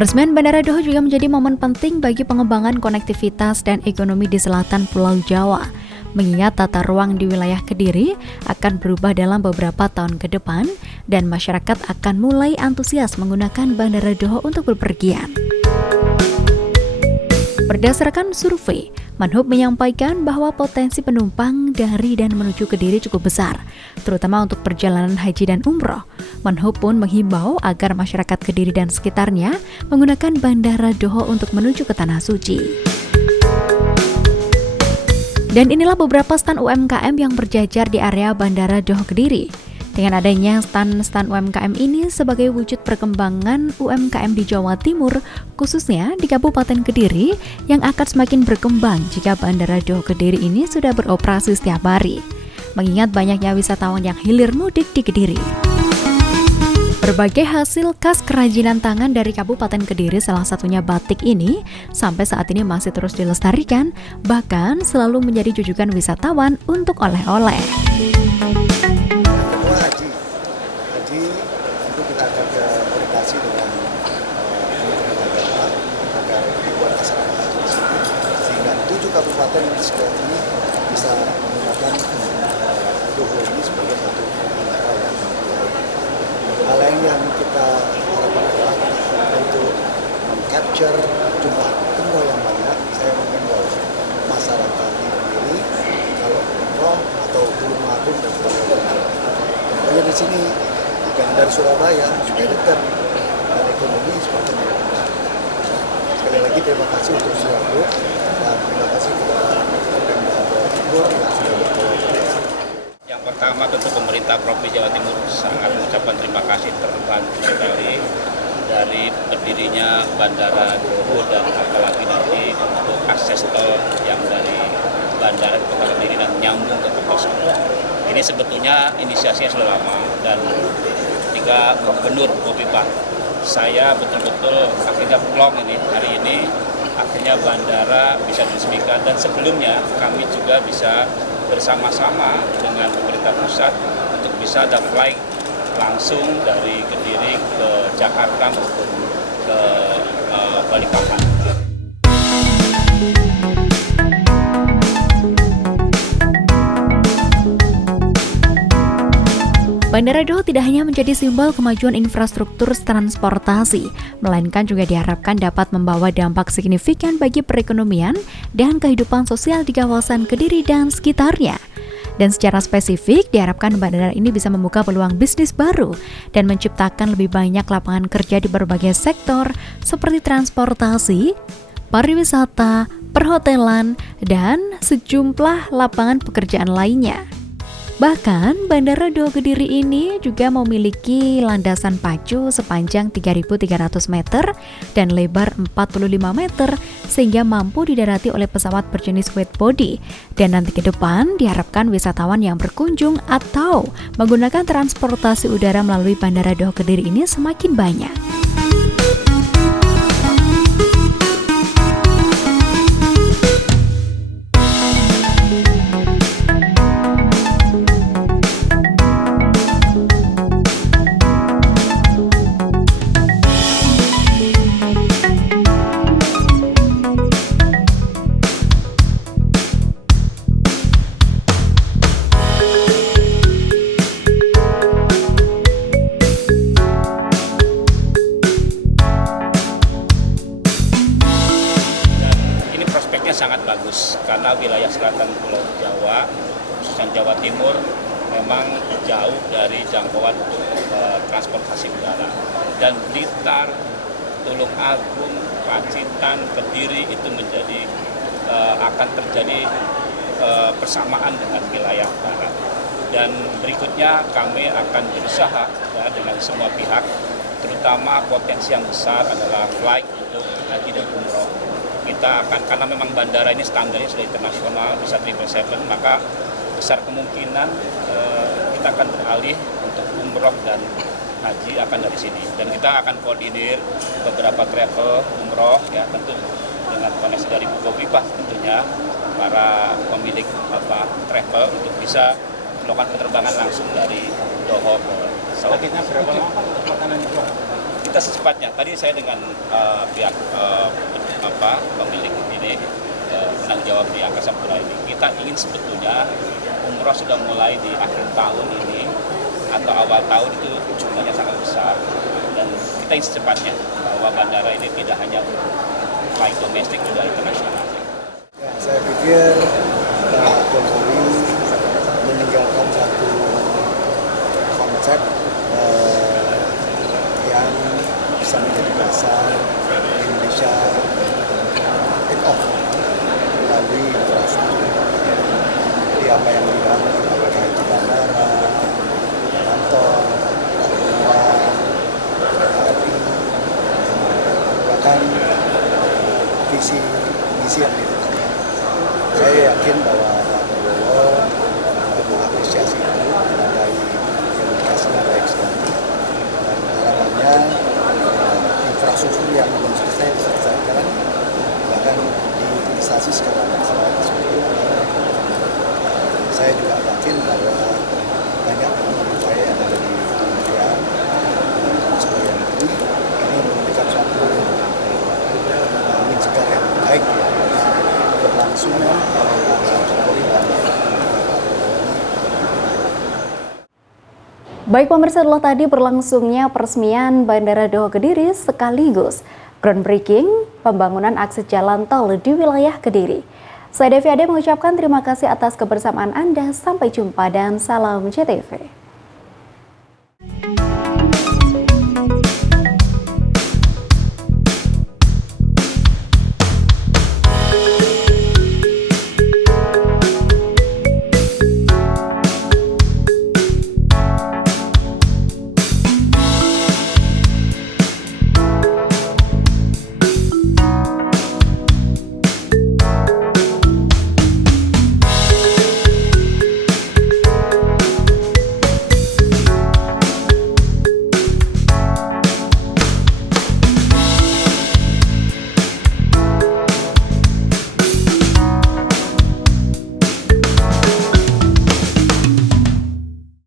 Peresmian Bandara Doho juga menjadi momen penting bagi pengembangan konektivitas dan ekonomi di selatan Pulau Jawa. Mengingat tata ruang di wilayah Kediri akan berubah dalam beberapa tahun ke depan dan masyarakat akan mulai antusias menggunakan Bandara Doho untuk bepergian. Berdasarkan survei, Manhub menyampaikan bahwa potensi penumpang dari dan menuju Kediri cukup besar, terutama untuk perjalanan haji dan umroh. Manhub pun menghimbau agar masyarakat Kediri dan sekitarnya menggunakan Bandara Doho untuk menuju ke Tanah Suci. Dan inilah beberapa stan UMKM yang berjajar di area Bandara Doho Kediri. Dengan adanya stan-stan UMKM ini sebagai wujud perkembangan UMKM di Jawa Timur, khususnya di Kabupaten Kediri, yang akan semakin berkembang jika Bandara Doho Kediri ini sudah beroperasi setiap hari. Mengingat banyaknya wisatawan yang hilir mudik di Kediri. Berbagai hasil khas kerajinan tangan dari Kabupaten Kediri, salah satunya batik ini, sampai saat ini masih terus dilestarikan, bahkan selalu menjadi jujukan wisatawan untuk oleh-oleh. Haji tentu kita akan koordinasi dengan Kementerian Agama agar dibuat asrama haji di sini, sehingga 7 kabupaten di sekitar ini bisa menggunakan Doho ini sebagai satu bandara yang hal lain yang kita harapkan adalah untuk mengcapture jumlah umroh yang banyak. Saya mengimbau masyarakat ini kalau umroh atau Gunung Agung dan sebagainya, pokoknya di sini yang dari Surabaya supaya dekat dan ekonomi seperti itu. Sekali lagi terima kasih untuk selalu dan terima kasih kepada Pemda Jawa Timur yang sudah berkolaborasi. Yang pertama tentu pemerintah Provinsi Jawa Timur sangat mengucapkan terima kasih terbantu sekali dari berdirinya Bandara Doho dan apalagi nanti untuk akses tol yang dari Bandara ke Kota Kediri dan nyambung ke Kota Solo. Ini sebetulnya inisiasinya sudah lama dan ketika Gubernur Kofifa saya betul-betul akhirnya plong ini hari ini akhirnya bandara bisa diresmikan dan sebelumnya kami juga bisa bersama-sama dengan pemerintah pusat untuk bisa ada flight langsung dari Kediri ke Jakarta maupun ke Balikpapan. Bandara Doho tidak hanya menjadi simbol kemajuan infrastruktur transportasi, melainkan juga diharapkan dapat membawa dampak signifikan bagi perekonomian dan kehidupan sosial di kawasan Kediri dan sekitarnya. Dan secara spesifik, diharapkan bandara ini bisa membuka peluang bisnis baru dan menciptakan lebih banyak lapangan kerja di berbagai sektor seperti transportasi, pariwisata, perhotelan, dan sejumlah lapangan pekerjaan lainnya. Bahkan, Bandara Doho Kediri ini juga memiliki landasan pacu sepanjang 3.300 meter dan lebar 45 meter sehingga mampu didarati oleh pesawat berjenis wide body. Dan nanti ke depan diharapkan wisatawan yang berkunjung atau menggunakan transportasi udara melalui Bandara Doho Kediri ini semakin banyak. Sangat bagus karena wilayah selatan Pulau Jawa, khususnya Jawa Timur, memang jauh dari jangkauan untuk transportasi udara. Dan Blitar, Tulung Agung, Pacitan, Kediri itu menjadi akan terjadi persamaan dengan wilayah barat. Dan berikutnya kami akan berusaha dengan semua pihak, terutama potensi yang besar adalah flight untuk haji dan umroh. Kita akan, karena memang bandara ini standarnya sudah internasional, bisa 777, maka besar kemungkinan kita akan beralih untuk umroh dan haji akan dari sini. Dan kita akan koordinir beberapa travel umroh, ya tentu dengan koneksi dari Bukovipah tentunya, para pemilik travel untuk bisa melakukan penerbangan langsung dari Doha ke Saudi. Targetnya berapa lama Pak untuk makanan itu? Kita secepatnya. Tadi saya dengan pihak pemilik ini penanggung jawab di Angkasa Pura ini. Kita ingin sebetulnya umroh sudah mulai di akhir tahun ini atau awal tahun itu jumlahnya sangat besar, dan kita ingin secepatnya bahwa bandara ini tidak hanya flight domestik, juga internasional. Ya, saya pikir Pak Jokowi meninggalkan satu konsep yang bisa menjadi dasar Indonesia take off melalui infrastruktur. Jadi apa yang dibangun, apakah itu bandara, kantor, rumah, kereta api, bahkan visi misi yang ditetapkan. Saya yakin bahwa Pak Prabowo mengapresiasi itu, menandai komunikasinya baik sekali, dan harapannya infrastruktur yang belum selesai diselesaikan, bahkan diutilisasi secara maksimal. Saya juga yakin bahwa banyak teman-teman saya yang ada di kementerian sebagai menteri ini memberikan suatu angin segar yang baik ya, berlangsungan Pak Jokowi dan Pak Prabowo. Baik pemirsa, itulah tadi berlangsungnya peresmian Bandara Doha Kediri sekaligus groundbreaking pembangunan akses jalan tol di wilayah Kediri. Saya Devi Ade mengucapkan terima kasih atas kebersamaan Anda. Sampai jumpa dan salam JTV.